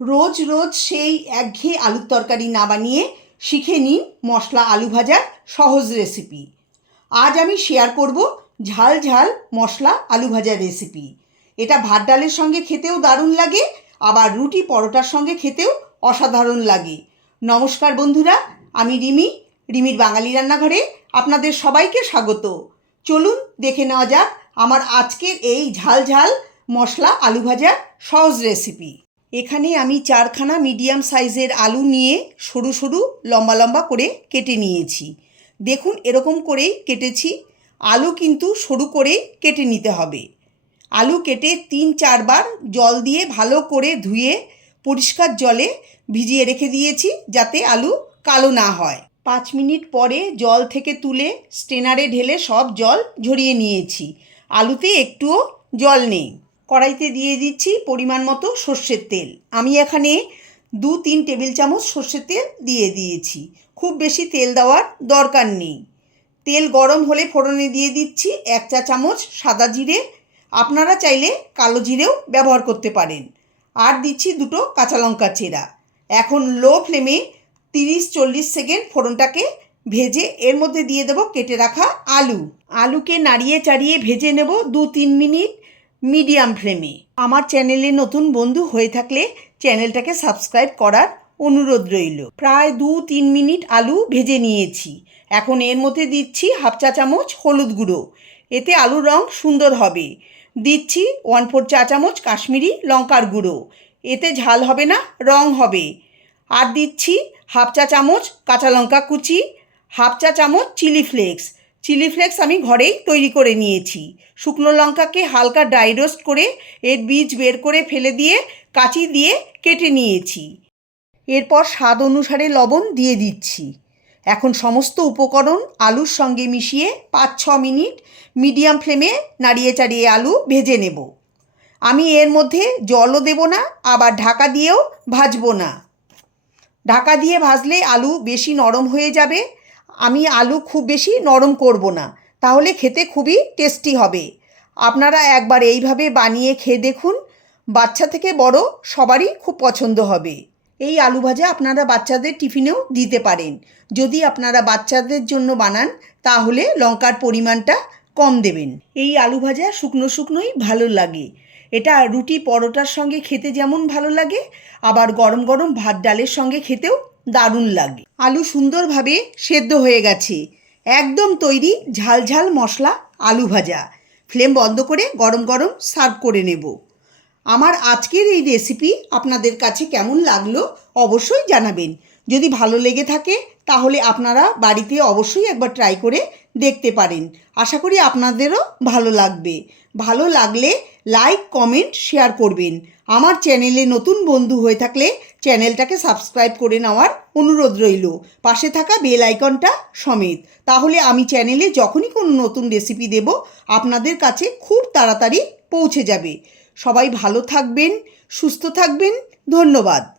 রোজ রোজ সেই একঘেয়ে আলুর তরকারি না বানিয়ে শিখে নিন মশলা আলু ভাজার সহজ রেসিপি আজ আমি শেয়ার করব ঝাল ঝাল মশলা আলু ভাজার রেসিপি এটা ভাত ডালের সঙ্গে খেতেও দারুণ লাগে, আবার রুটি পরোটার সঙ্গে খেতেও অসাধারণ লাগে। নমস্কার বন্ধুরা, আমি রিমি, রিমির বাঙালি রান্নাঘরে আপনাদের সবাইকে স্বাগত। চলুন দেখে নেওয়া যাক আমার আজকের এই ঝাল ঝাল মশলা আলু ভাজার সহজ রেসিপি এখানে আমি চারখানা মিডিয়াম সাইজের আলু নিয়ে সরু সরু লম্বা লম্বা করে কেটে নিয়েছি। দেখুন, এরকম করেই কেটেছি। আলু কিন্তু সরু করেই কেটে নিতে হবে। আলু কেটে তিন চারবার জল দিয়ে ভালো করে ধুয়ে পরিষ্কার জলে ভিজিয়ে রেখে দিয়েছি যাতে আলু কালো না হয়। পাঁচ মিনিট পরে জল থেকে তুলে স্টেনারে ঢেলে সব জল ঝরিয়ে নিয়েছি। আলুতে একটুও জল নেই। কড়াইতে দিয়ে দিচ্ছি পরিমাণ মতো সর্ষের তেল। আমি এখানে দু তিন টেবিল চামচ সর্ষের তেল দিয়ে দিয়েছি। খুব বেশি তেল দেওয়ার দরকার নেই। তেল গরম হলে ফোড়নে দিয়ে দিচ্ছি এক চা চামচ সাদা জিরে। আপনারা চাইলে কালো জিরেও ব্যবহার করতে পারেন। আর দিচ্ছি দুটো কাঁচা লঙ্কা চেরা। এখন লো ফ্লেমে তিরিশ চল্লিশ সেকেন্ড ফোড়নটাকে ভেজে এর মধ্যে দিয়ে দেবো কেটে রাখা আলু। আলুকে নাড়িয়ে চাড়িয়ে ভেজে নেব দু তিন মিনিট। মিডিয়াম ফ্লেমে আমার চ্যানেলে নতুন বন্ধু হয়ে থাকলে চ্যানেলটাকে সাবস্ক্রাইব করার অনুরোধ রইল। প্রায় দু তিন মিনিট আলু ভেজে নিয়েছি। এখন এর মধ্যে দিচ্ছি হাফ চা চামচ হলুদ গুঁড়ো। এতে আলুর রং সুন্দর হবে। দিচ্ছি ওয়ান ফোর চা চামচ কাশ্মীরি লঙ্কার গুঁড়ো। এতে ঝাল হবে না, রং হবে। আর দিচ্ছি হাফ চা চামচ কাঁচা লঙ্কা কুচি, হাফ চা চামচ চিলি ফ্লেক্স। চিলি ফ্লেক্স আমি ঘরেই তৈরি করে নিয়েছি। শুকনো লঙ্কাকে হালকা ড্রাই রোস্ট করে এর বীজ বের করে ফেলে দিয়ে কাঁচি দিয়ে কেটে নিয়েছি। এরপর স্বাদ অনুসারে লবণ দিয়ে দিচ্ছি। এখন সমস্ত উপকরণ আলুর সঙ্গে মিশিয়ে পাঁচ ছ মিনিট মিডিয়াম ফ্লেমে নাড়িয়ে চাড়িয়ে আলু ভেজে নেব। আমি এর মধ্যে জলও দেব না, আবার ঢাকা দিয়েও ভাজবো না। ঢাকা দিয়ে ভাজলে আলু বেশি নরম হয়ে যাবে আমি আলু খুব বেশি নরম করব না, তাহলে খেতে খুবই টেস্টি হবে। আপনারা একবার এইভাবে বানিয়ে খেয়ে দেখুন, বাচ্চা থেকে বড় সবারই খুব পছন্দ হবে। এই আলু ভাজা আপনারা বাচ্চাদের টিফিনেও দিতে পারেন। যদি আপনারা বাচ্চাদের জন্য বানান, তাহলে লঙ্কার পরিমাণটা কম দেবেন। এই আলু ভাজা শুকনো শুকনোই ভালো লাগে। এটা রুটি পরোটার সঙ্গে খেতে যেমন ভালো লাগে, আবার গরম গরম ভাত ডালের সঙ্গে খেতেও দারুণ লাগে। আলু সুন্দরভাবে সেদ্ধ হয়ে গেছে। একদম তৈরি ঝাল ঝাল মশলা আলু ভাজা। ফ্লেম বন্ধ করে গরম গরম সার্ভ করে নেব। আমার আজকের এই রেসিপি আপনাদের কাছে কেমন লাগল অবশ্যই জানাবেন। যদি ভালো লেগে থাকে, তাহলে আপনারা বাড়িতে অবশ্যই একবার ট্রাই করে দেখতে পারেন। আশা করি আপনাদেরও ভালো লাগবে। ভালো লাগলে লাইক কমেন্ট শেয়ার করবেন। আমার চ্যানেলে নতুন বন্ধু হয়ে থাকলে চ্যানেলটাকে সাবস্ক্রাইব করে নেওয়ার অনুরোধ রইল। পাশে থাকা বেল আইকনটা সমেত। তাহলে আমি চ্যানেলে যখনই কোনো নতুন রেসিপি দেব, আপনাদের কাছে খুব তাড়াতাড়ি পৌঁছে যাবে। সবাই ভালো থাকবেন, সুস্থ থাকবেন। ধন্যবাদ।